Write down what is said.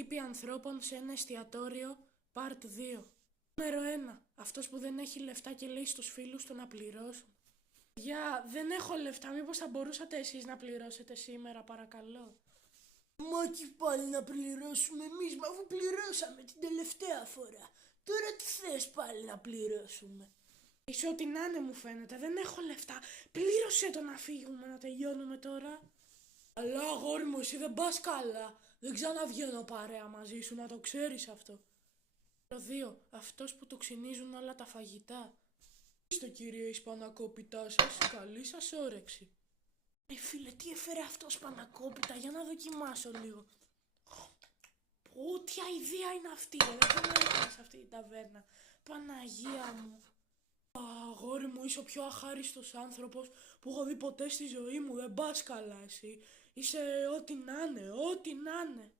τύποι ανθρώπων σε ένα εστιατόριο, part 2. Νούμερο 1. Αυτός που δεν έχει λεφτά και λέει στους φίλους του να πληρώσουν. Δεν έχω λεφτά, μήπως θα μπορούσατε εσείς να πληρώσετε σήμερα, παρακαλώ? Μάκη, πάλι να πληρώσουμε εμείς, μα αφού πληρώσαμε την τελευταία φορά. Τώρα τι θες πάλι να πληρώσουμε? Είσαι ό,τι να είναι, μου φαίνεται, δεν έχω λεφτά. Πλήρωσέ το να φύγουμε, να τελειώνουμε τώρα. Αλλά αγόρι μου, εσύ δεν πας καλά. Δεν ξαναβγαίνω παρέα μαζί σου, να το ξέρεις αυτό. Το 2. Αυτός που του ξυνίζουν όλα τα φαγητά. Είστε κύριε Ισπανακόπιτά σας, καλή σας όρεξη. Φίλε, τι έφερε αυτός Πανακόπιτα, για να δοκιμάσω λίγο. Πω, τι αηδία είναι αυτή, δεν τον έκανα σε αυτή την ταβέρνα. Παναγία μου. Αγόρι μου, είσαι ο πιο αχάριστος άνθρωπος που έχω δει ποτέ στη ζωή μου. Δεν πας καλά εσύ. Είσαι ό,τι να είναι, ό,τι να είναι.